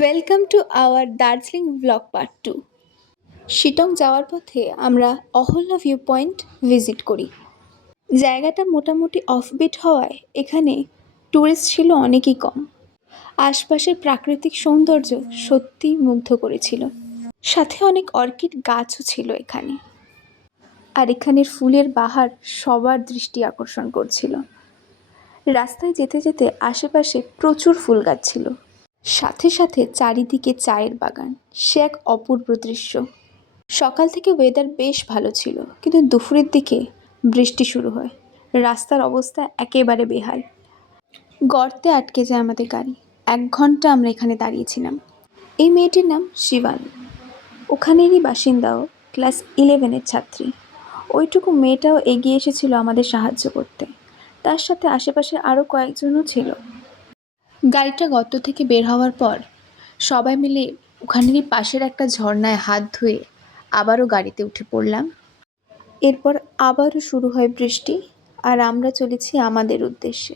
Welcome to our Darjeeling blog part 2। Sittong যাওয়ার পথে আমরা অহল্যা ভিউ পয়েন্ট ভিজিট করি। জায়গাটা মোটামুটি অফবিট হওয়ায় এখানে ট্যুরিস্ট ছিল অনেকই কম। আশপাশের প্রাকৃতিক সৌন্দর্য সত্যিই মুগ্ধ করেছিল। সাথে অনেক অর্কিড গাছও ছিল এখানে। আর এখানের ফুলের বাহার সবার দৃষ্টি আকর্ষণ করছিল। রাস্তায় যেতে যেতে আশেপাশে প্রচুর ফুল গাছ ছিল, সাথে সাথে চারিদিকে চায়ের বাগান। সে এক অপূর্ব দৃশ্য। সকাল থেকে ওয়েদার বেশ ভালো ছিল, কিন্তু দুপুরের দিকে বৃষ্টি শুরু হয়। রাস্তার অবস্থা একেবারে বেহাল। গর্তে আটকে যায় আমাদের গাড়ি। 1 ঘন্টা আমরা এখানে দাঁড়িয়েছিলাম। এই মেয়েটির নাম শিবানী, ওখানেরই বাসিন্দাও, ক্লাস 11-এর ছাত্রী। ওইটুকু মেয়েটাও এগিয়ে এসেছিল আমাদের সাহায্য করতে। তার সাথে আশেপাশে আরও কয়েকজনও ছিল। গাড়িটা গর্ত থেকে বের হওয়ার পর সবাই মিলে ওখানেরই পাশের একটা ঝর্ণায় হাত ধুয়ে আবারও গাড়িতে উঠে পড়লাম। এরপর আবারও শুরু হয় বৃষ্টি, আর আমরা চলেছি আমাদের উদ্দেশ্যে।